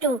2।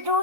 2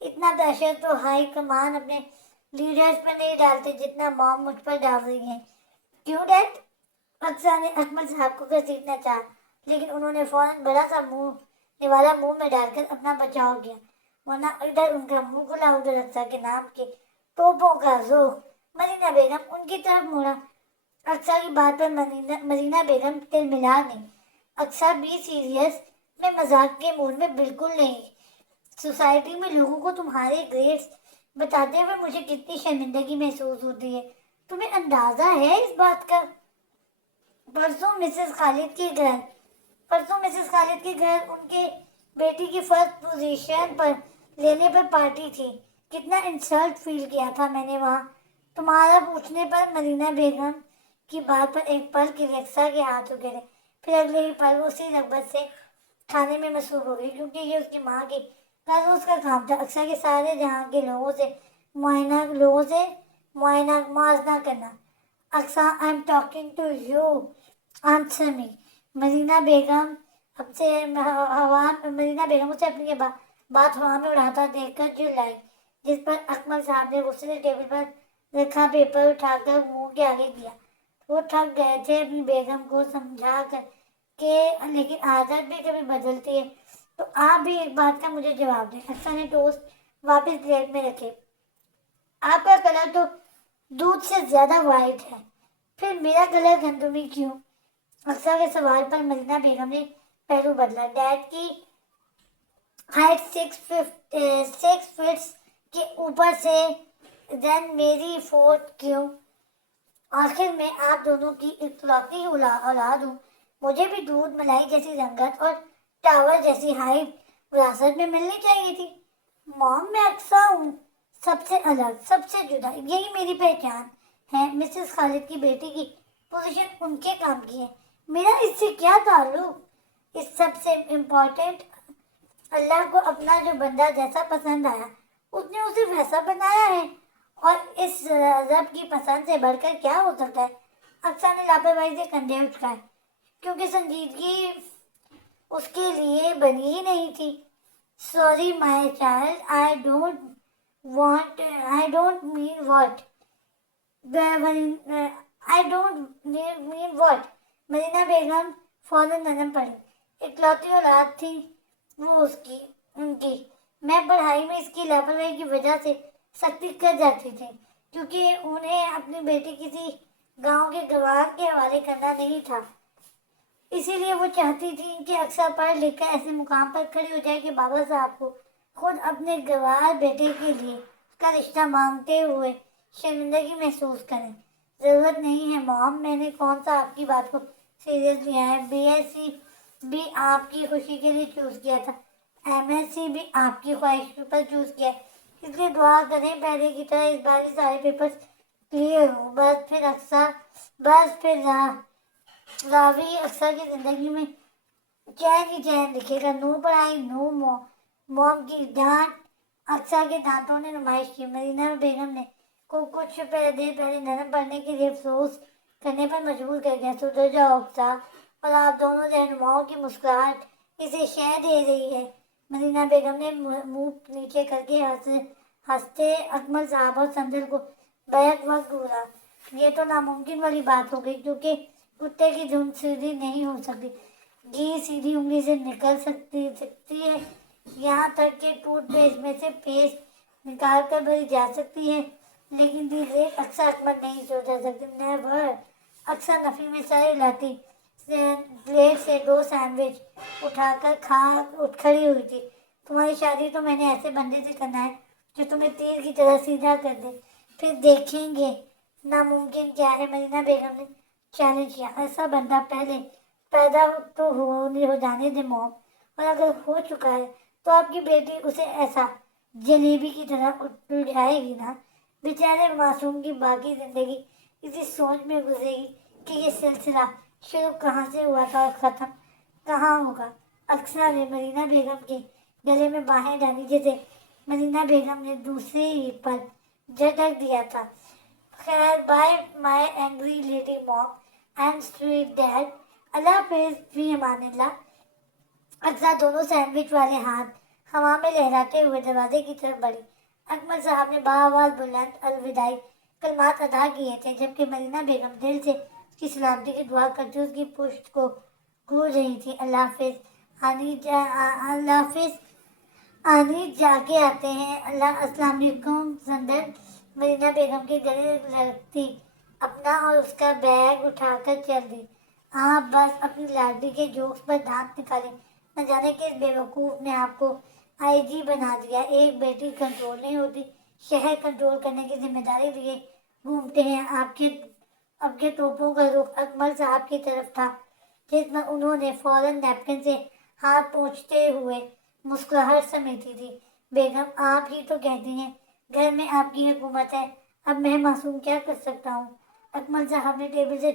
اتنا پریشر تو high command اپنے لیڈرز پر نہیں ڈالتے جتنا مام مجھ پر ڈال رہی ہیں. کیوں ڈیڈ؟ اقصیٰ نے اکمل صاحب کو گھسیٹنا چاہا، لیکن انہوں نے فوراً بڑا سا منہ نوالا منہ میں ڈال کر اپنا بچاؤ کیا، ورنہ ادھر ان کا منہ کھلا ادھر اقصیٰ کے نام کے توپوں کا زور. مدینہ بیگم ان کی طرف مڑا. اقصیٰ کی بات پر مدینہ بیگم تل ملا نہیں. اقصیٰ بی سیریس، میں مذاق کے موڈ میں بالکل نہیں. سوسائٹی میں لوگوں کو تمہارے گریڈز بتاتے ہوئے مجھے کتنی شرمندگی محسوس ہوتی ہے. تمہیں اندازہ ہے اس بات کا؟ پرسوں مسز خالد کے گھر ان کے بیٹی کی فرسٹ پوزیشن پر لینے پر پارٹی تھی. کتنا انسلٹ فیل کیا تھا میں نے وہاں. تمہارا پوچھنے پر مدینہ بیگم کی بات پر ایک پل کے لیے اقصیٰ کے ہاتھ رکے تھے، پھر اگلے ہی پل اسی رغبت سے کھانے میں مصروف ہو گئی، کیونکہ یہ اس کی ماں کی ہر روز کا کام تھا اقصیٰ کے سارے جہاں کے لوگوں سے موازنہ کرنا. Aqsa I am talking to you, answer me. Madina Begum اسے اپنی بات ہوا میں اڑاتا دیکھ کر چڑ، جس پر اکمل صاحب نے غصے سے ٹیبل پر رکھا پیپر اٹھا کر منہ کے آگے کیا. وہ تھک گئے تھے اپنی بیگم کو سمجھا کر کہ لیکن عادت بھی کبھی بدلتی ہے، تو آپ بھی ایک بات کا مجھے جواب دیں. اقصیٰ نے ٹوسٹ واپس پلیٹ میں رکھے. آپ کا کلر تو دودھ سے زیادہ وائٹ ہے، پھر میرا کلر گندمی کیوں؟ اقصیٰ کے سوال پر مدینہ بیگم نے پہلو بدلا. ڈیڈ کی ہائٹ 6 فٹ کے اوپر سے، دین میری 4 کیوں؟ آخر میں آپ دونوں کی اخلاقی اولاد ہوں. مجھے بھی دودھ ملائی جیسی رنگت اور ٹاور جیسی ہائٹ وراثت میں ملنی چاہیے تھی. مام، میں اقصیٰ ہوں، سب سے الگ، سب سے جدا، یہی میری پہچان ہے. مسز خالد کی بیٹی کی پوزیشن ان کے کام کی ہے، میرا اس سے کیا تعلق؟ اس سب سے امپورٹنٹ، اللہ کو اپنا جو بندہ جیسا پسند آیا اس نے اسے ویسا بنایا ہے، اور اس رب کی پسند سے بڑھ کر کیا ہو سکتا ہے؟ اقصیٰ نے لاپرواہی سے کندھے اٹھائے، کیونکہ سنجیدگی اس کے لیے بنی ہی نہیں تھی. Sorry my child, I don't mean what. Madina Begum فوراً نرم پڑی. اکلوتی اولاد تھی وہ ان کی. میں پڑھائی میں اس کی لاپرواہی کی وجہ سے سختی کر جاتی تھی، کیونکہ انہیں اپنی بیٹی کسی گاؤں کے گوار کے حوالے کرنا نہیں تھا. اسی لیے وہ چاہتی تھی کہ اقصیٰ پڑھ لکھ کر ایسے مقام پر کھڑی ہو جائے کہ بابا صاحب کو خود اپنے گوار بیٹے کے لیے اس کا رشتہ مانگتے ہوئے شرمندگی محسوس کریں. ضرورت نہیں ہے مام، میں نے کون سا آپ کی بات کو سیریس لیا ہے. بی ایس سی بھی آپ کی خوشی کے لیے چوز کیا تھا، ایم ایس سی بھی آپ کی خواہش پر چوز کیا ہے، اس لیے دعا کریں پہلے کی طرح اس بار سارے پیپرز کلیئر ہوں. بس پھر راوی اقصیٰ کی زندگی میں چین ہی چین دکھے گا. نو پڑھائی، نو موم کی ڈانٹ. اقصیٰ کے دانتوں نے نمائش کی. مدینہ بیگم نے کو کچھ دیر پہلے نرم پڑھنے کے لیے افسوس کرنے پر مجبور کر گیا. سدھر جاؤ اقصیٰ، اور آپ دونوں رہنماؤں کی مسکراہٹ اسے شے دے رہی ہے. مدینہ بیگم نے منہ نیچے کر کے ہنستے اکمل صاحب اور سندر کو بیک وقت گھورا. یہ تو ناممکن والی بات ہو گئی، کیونکہ کتے کی دھن سیدھی نہیں ہو سکتی. گھی سیدھی انگلی سے نکل سکتی ہے، یہاں تک کہ ٹوتھ پیسٹ میں سے پیسٹ نکال کر بھری جا سکتی ہے، لیکن دل ایک اقصیٰ اکمل نہیں سوچا سکتی. نیور. اقصیٰ نفی میں سر ہلاتی پلیٹ سے 2 سینڈوچ اٹھا کر اٹھ کھڑی ہوئی تھی. تمہاری شادی تو میں نے ایسے بندے سے کرنا ہے جو تمہیں تیر کی طرح سیدھا کر دے، پھر دیکھیں گے ناممکن کیا ہے. مدینہ بیگم نے چیلنج کیا. ایسا بندہ پہلے پیدا تو ہو جانے دے مام، اور اگر ہو چکا ہے تو آپ کی بیٹی اسے ایسا جلیبی کی طرح الجھائے گی نا. بیچارے معصوم کی باقی زندگی اسی سوچ میں گزرے گی کہ یہ سلسلہ شروع کہاں سے ہوا تھا اور ختم کہاں ہوگا. اقصیٰ نے مدینہ بیگم کے گلے میں باہیں ڈالی، جیسے مدینہ بیگم نے دوسرے ہی پل جھٹک دیا تھا. خیر، bye my angry lady mom and sweet dad. اللہ حافظ، فی امان اللہ. اقصیٰ دونوں سینڈوچ والے ہاتھ ہوا میں لہراتے ہوئے دروازے کی طرف بڑھی۔ اکمل صاحب نے بآواز بلند الوداعی کلمات ادا کیے تھے، جبکہ ملینہ بیگم دل سے اس کی سلامتی کی دعا کرتی اس کی پشت کو گھور رہی تھی۔ اللہ حافظ اللہ حافظ آنی جا کے آتے ہیں۔ السلام علیکم سندر۔ ملینہ بیگم کے گلے لگتی اپنا اور اس کا بیگ اٹھا کر چل دی۔ آپ بس اپنی لاڈلی کے جوکس پر دانت نکالیں۔ نہ جانے کس بیوقوف نے آپ کو آئی جی بنا دیا۔ ایک بیٹی کنٹرول نہیں ہوتی، شہر کنٹرول کرنے کی ذمہ داری لیے گھومتے ہیں۔ آپ کے توپوں کا رخ اکمل صاحب کی طرف تھا، جس میں انہوں نے فوراً نیپکن سے ہاتھ پوچھتے ہوئے مسکراہٹ سمیٹی تھی۔ بیگم آپ ہی تو کہتی ہیں گھر میں آپ کی حکومت ہے، اب میں معصوم کیا کر سکتا ہوں؟ اکمل صاحب نے ٹیبل سے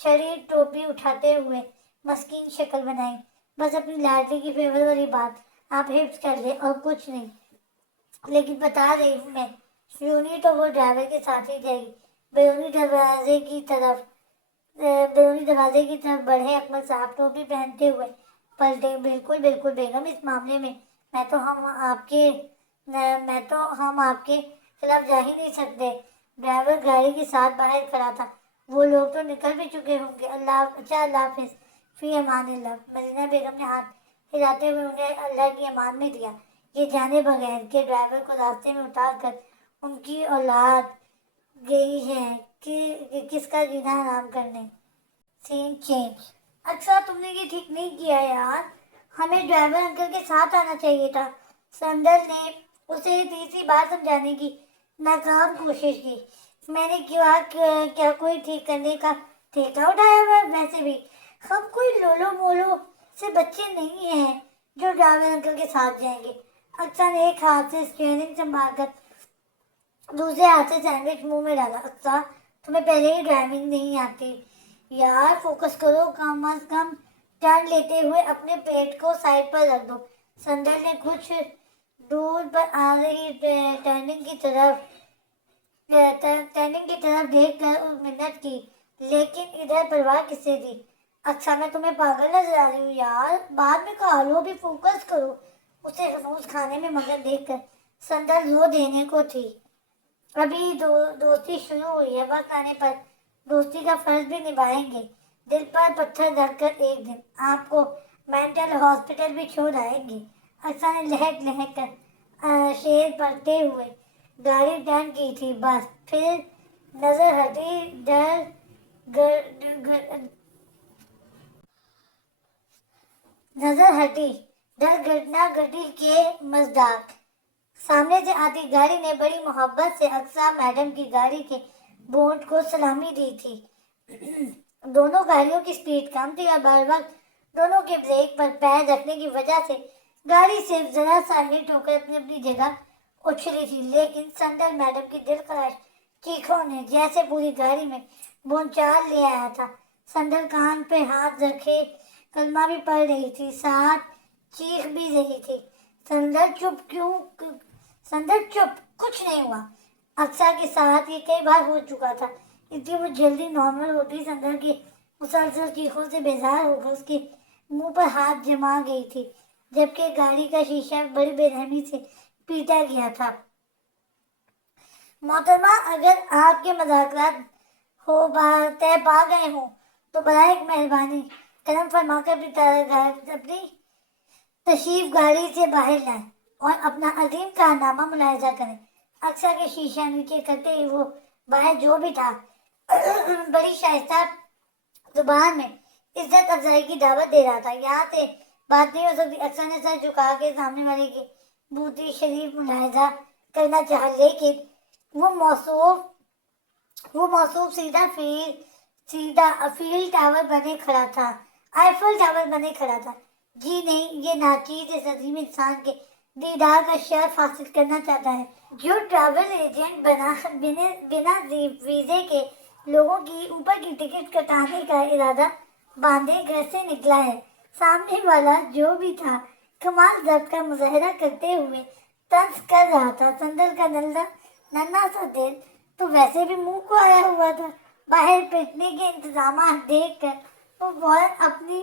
چھڑی ٹوپی اٹھاتے ہوئے مسکین شکل بنائی۔ بس اپنی لاڈلی کی فیور والی بات آپ حفظ کر لیں اور کچھ نہیں۔ لیکن بتا رہی ہوں میں، یونی تو وہ ڈرائیور کے ساتھ ہی جائے گی۔ بیرونی دروازے کی طرف بڑھے اکمل صاحب ٹوپی پہنتے ہوئے پلٹے۔ بالکل بالکل بیگم، اس معاملے میں میں تو ہم آپ کے خلاف جا ہی نہیں سکتے۔ ڈرائیور گاڑی کے ساتھ باہر کھڑا تھا۔ وہ لوگ تو نکل بھی چکے ہوں گے۔ اچھا، اللہ حافظ، فی امان اللہ۔ ملینہ بیگم نے ہاتھ ہلاتے ہوئے انہیں اللہ کی امان میں دیا، یہ جانے بغیر کہ ڈرائیور کو راستے میں اتار کر ان کی اولاد گئی ہے کہ کس کا جینا حرام کرنے۔ سین چینج۔ اکثر تم نے یہ ٹھیک نہیں کیا یار، ہمیں ڈرائیور انکل کے ساتھ آنا چاہیے تھا۔ سندر نے اسے تیسری بار سمجھانے کی ناکام کوشش کی۔ میں نے کیا کوئی ٹھیک کرنے کا ٹھیکہ اٹھایا ہوا ہے؟ ویسے بھی ہم کوئی لولو مولو سے بچے نہیں ہیں جو ڈرائیور انکل کے ساتھ جائیں گے۔ اکثر نے ایک ہاتھ سے اسٹیئرنگ سنبھال کر دوسرے ہاتھ سے سینڈوچ منہ میں ڈالا۔ اکثر تمہیں پہلے ہی ڈرائیونگ نہیں آتی یار، فوکس کرو، کم از کم ٹرن لیتے ہوئے اپنے پیٹ کو سائڈ پر رکھ دو۔ سندر نے کچھ دور پر آ رہی ٹرننگ کی طرف دیکھ کر منت کی، لیکن ادھر پرواہ کس سے تھی؟ اچھا، میں تمہیں پاگل نظر آ رہی ہوں یار، بعد میں کھا لو، بھی فوکس کرو۔ اسے ہنوز کھانے میں مگن دیکھ کر سندر زور دینے کو تھی۔ ابھی دوستی شروع ہوئی ہے، وقت آنے پر دوستی کا فرض بھی نبھائیں گے۔ دل پر پتھر رکھ کر ایک دن آپ کو مینٹل ہاسپٹل بھی چھوڑ آئیں گے۔ اکثر نے لہک لہک کر شیر پڑھتے ہوئے گاڑی ٹرن کی تھی، بس پھر نظر ہٹی گھٹنا گھٹی کے مزداق۔ سامنے سے آتی گاڑی نے بڑی محبت سے اقصیٰ میڈم کی گاڑی کے بونٹ کو سلامی دی تھی۔ دونوں گاڑیوں کی سپیڈ کم تھی اور بر وقت دونوں کے بریک پر پیر رکھنے کی وجہ سے گاڑی صرف ذرا سا ہٹ ہو کر اپنی جگہ اچھلی تھی، لیکن سندر میڈم کی دلخراش چیخوں نے جیسے پوری گاڑی میں بھونچال لے آیا تھا۔ سندر کان پہ ہاتھ رکھے کلمہ بھی پڑھ رہی تھی، ساتھ چیخ بھی رہی تھی۔ سندر چپ، کچھ نہیں ہوا۔ اقصیٰ کے ساتھ یہ کئی بار ہو چکا تھا، اس لیے وہ جلدی نارمل ہوتی۔ سندر کی مسلسل چیخوں سے بیزار ہو کر اس کے منہ پر ہاتھ جما گئی تھی، جبکہ گاڑی کا شیشہ بڑی بے رحمی سے پیٹا گیا تھا۔ محترمہ، اگر آپ کے مذاکرات طے پا گئے ہوں تو برائے مہربانی کرم فرما کر اپنی تشریف گاڑی سے باہر لائیں اور اپنا عظیم کارنامہ ملاحظہ کریں۔ اقصیٰ کے شیشہ نیچے کرتے ہی وہ باہر جو بھی تھا بڑی شائستہ زبان میں عزت افزائی کی دعوت دے رہا تھا۔ یہاں سے بات نہیں ہو سکتی۔ اقصیٰ نے سر جھکا کے سامنے والے کی بوتی شریف ملاحظہ کرنا چاہا، لیکن وہ موصوف سیدھا ایفل ٹاور بنے کھڑا تھا۔ جی نہیں، یہ ناچیز اس عظیم انسان کے دیدار کا شرف حاصل کرنا چاہتا ہے جو ٹریول ایجنٹ بنا ویزے کے لوگوں کی اوپر کی ٹکٹ کٹانے کا ارادہ باندھے گھر سے نکلا ہے۔ سامنے والا جو بھی تھا کمال ضبط کا مظاہرہ کرتے ہوئے طنز کر رہا تھا۔ سندر کا ننھا سا دل تو ویسے بھی منہ کو آیا ہوا تھا۔ باہر پٹنے کے انتظامات دیکھ کر وہ فوراً اپنی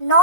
9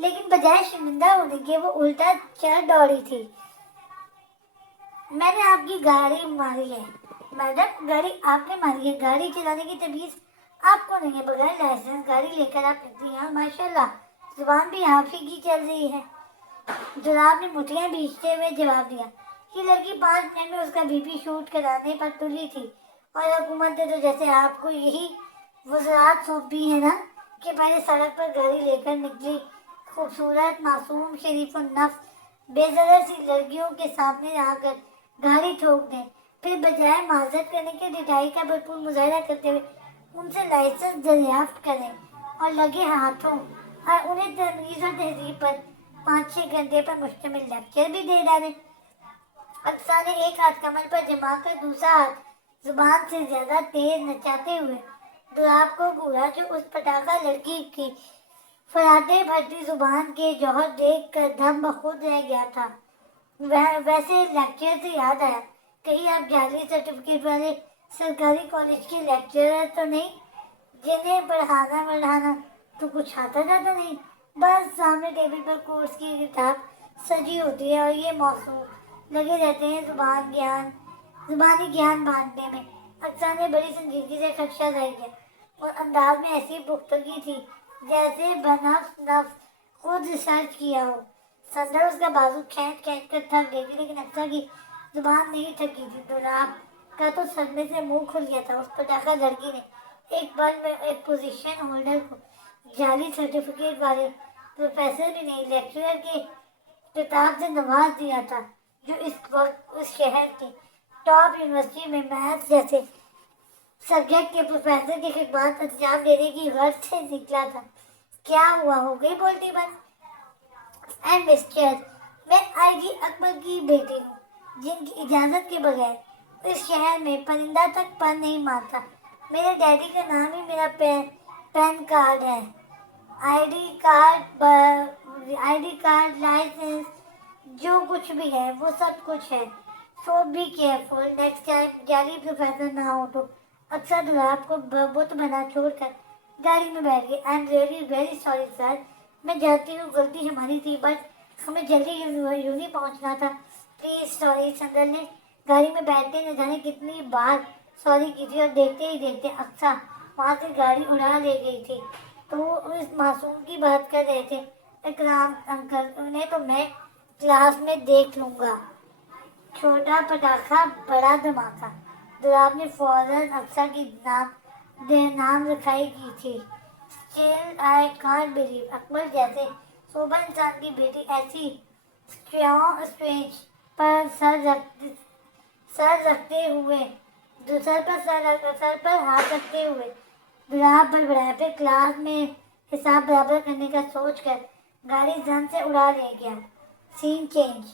لیکن بجائے شرمندہ ہونے کے وہ الٹا چڑھ دوڑی تھی۔ میں نے آپ کی گاڑی ماری ہے میڈم، گاڑی آپ نے ماری ہے، گاڑی چلانے کی تمیز آپ کو نہیں ہے، بغیر لائسنس گاڑی لے کر آپ نکلی ہیں، ماشاءاللہ زبان بھی آپ ہی کی چل رہی ہے۔ جناب نے مٹھیاں بھیجتے ہوئے جواب دیا۔ یہ لڑکی 5 منٹ میں اس کا بی پی شوٹ کرانے پر تلی تھی، اور حکومت نے تو جیسے آپ کو یہی وزارت سونپی ہے نا کہ پہلے سڑک پر گاڑی لے کر نکلی خوبصورت معصوم شریف النفس بے ضرر سی لڑکیوں کے سامنے آ کر گاڑی ٹھوک دیں، پھر بجائے معذرت کرنے کے ڈٹائی کا بھرپور مظاہرہ کرتے ہوئے ان سے لائسنس دریافت کریں اور لگے ہاتھوں اور انہیں تمیز اور تہذیب پر 5-6 گھنٹے پر مشتمل لیکچر بھی دے ڈالیں۔ اقصیٰ نے ایک ہاتھ کمر پر جما کر دوسرا ہاتھ زبان سے زیادہ تیز نچاتے ہوئے دولاب کو گھورا، جو اس پٹاخہ لڑکی کی فراٹے بھرتی زبان کے جوہر دیکھ کر دم بخود رہ گیا تھا۔ ویسے لیکچر سے یاد آیا، کہیں آپ جعلی سرٹیفکیٹ والے سرکاری کالج کے لیکچرر تو نہیں جنہیں پڑھانا تو کچھ آتا جاتا نہیں، بس سامنے ٹیبل پر کورس کی کتاب سجی ہوتی ہے اور یہ موضوع لگے رہتے ہیں زبانی گیان بانٹنے میں۔ اقصیٰ نے بڑی سنجیدگی سے خدشہ ظاہر کیا اور انداز میں ایسی پختگی تھی جیسے بنفس نفس خود ریسرچ کیا ہو۔ سندر اس کا بازو کھینچ کر تھک گئی تھی، لیکن اقصیٰ کی زبان نہیں تھکی تھی۔ دولاب کا تو صدمے سے منہ کھل گیا تھا۔ اس پٹاخہ لڑکی نے ایک پل میں ایک پوزیشن ہولڈر کو جعلی سرٹیفکیٹ والے پروفیسر بھی نہیں لیکچرر کے خطاب سے نواز دیا تھا، جو اس وقت اس شہر کی ٹاپ یونیورسٹی میں میتھس جیسے سبجیکٹ کے پروفیسر کی خدمات انجام دینے کی غرض سے نکلا تھا۔ کیا ہوا، ہو گئی بولتی بند؟ اینڈ مسٹر، میں آئی جی اکبر کی بیٹی ہوں، جن کی اجازت کے بغیر اس شہر میں پرندہ تک پر نہیں مارتا۔ میرے ڈیڈی کا نام ہی میرا پین کارڈ ہے۔ آئی ڈی کارڈ، لائسنس، جو کچھ بھی ہے وہ سب کچھ ہے۔ سو بی کیئرفل، نیکسٹ ٹائم جعلی پروفیسر نہ ہو تو۔ اکثر دولاب کو بت بنا چھوڑ کر گاڑی میں بیٹھ گئی۔ I am really very sorry sir, میں جانتی ہوں غلطی ہماری تھی، بٹ ہمیں جلدی یونی پہنچنا تھا، پلیز سوری۔ سندر نے گاڑی میں بیٹھتے نہ جانے کتنی بار سوری کی تھی، اور دیکھتے ہی دیکھتے اقصیٰ وہاں سے گاڑی اڑا لے گئی تھی۔ تو وہ اس معصوم کی بات کر رہے تھے، اکرام انکل، انہیں تو میں کلاس میں دیکھ لوں گا۔ چھوٹا پٹاخہ بڑا دھماکہ۔ دولاب نے فوراً اقصیٰ کی نام رکھائی کی تھی۔ اسٹل آئی کانٹ بلیو، اکمل جیسے صوبہ انسان کی بیٹی ایسی اسٹیج پر سر پر ہاتھ رکھتے ہوئے دولاب بڑبڑایا، پھر کلاس میں حساب برابر کرنے کا سوچ کر گاڑی زن سے اڑا لے گیا۔ سین چینج۔